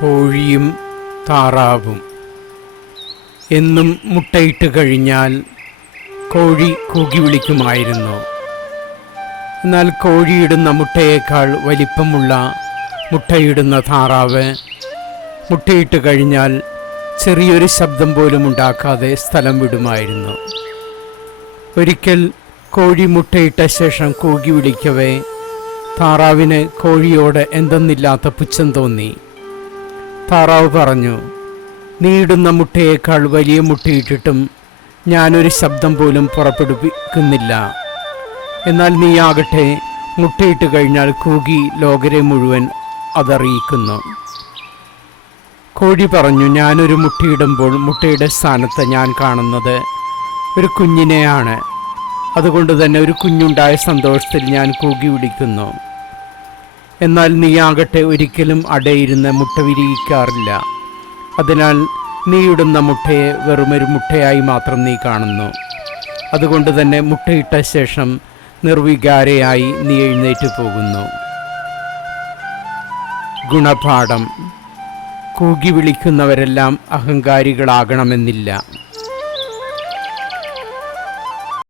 കോഴിയും താറാവും. എന്നും മുട്ടയിട്ട് കഴിഞ്ഞാൽ കോഴി കൂകി വിളിക്കുമായിരുന്നു. എന്നാൽ കോഴിയിടുന്ന മുട്ടയേക്കാൾ വലിപ്പമുള്ള മുട്ടയിടുന്ന താറാവ് മുട്ടയിട്ട് കഴിഞ്ഞാൽ ചെറിയൊരു ശബ്ദം പോലും ഉണ്ടാക്കാതെ സ്ഥലം വിടുമായിരുന്നു. ഒരിക്കൽ കോഴി മുട്ടയിട്ട ശേഷം കൂകി വിളിക്കവേ താറാവിന് കോഴിയോട് എന്തെന്നില്ലാത്ത പുച്ഛം തോന്നി. താറാവ് പറഞ്ഞു നീയിടുന്ന മുട്ടയേക്കാൾ വലിയ മുട്ടയിട്ടിട്ടും ഞാനൊരു ശബ്ദം പോലും പുറപ്പെടുവിക്കുന്നില്ല. എന്നാൽ നീയാകട്ടെ മുട്ടയിട്ട് കഴിഞ്ഞാൽ കൂകി ലോകരെ മുഴുവൻ അതറിയിക്കുന്നു. കോഴി പറഞ്ഞു ഞാനൊരു മുട്ടയിടുമ്പോൾ മുട്ടയുടെ സ്ഥാനത്ത് ഞാൻ കാണുന്നത് ഒരു കുഞ്ഞിനെയാണ്. അതുകൊണ്ട് തന്നെ ഒരു കുഞ്ഞുണ്ടായ സന്തോഷത്തിൽ ഞാൻ കൂകി വിളിക്കുന്നു. എന്നാൽ നീയാകട്ടെ ഒരിക്കലും അടയിരുന്ന് മുട്ട വിരിയിക്കാറില്ല അതിനാൽ നീയിടുന്ന മുട്ടയെ വെറുമൊരു മുട്ടയായി മാത്രം നീ കാണുന്നു. അതുകൊണ്ട് തന്നെ മുട്ടയിട്ട ശേഷം നിർവികാരയായി നീ എഴുന്നേറ്റ് പോകുന്നു. ഗുണപാഠം. കൂകി വിളിക്കുന്നവരെല്ലാം അഹങ്കാരികളാകണമെന്നില്ല.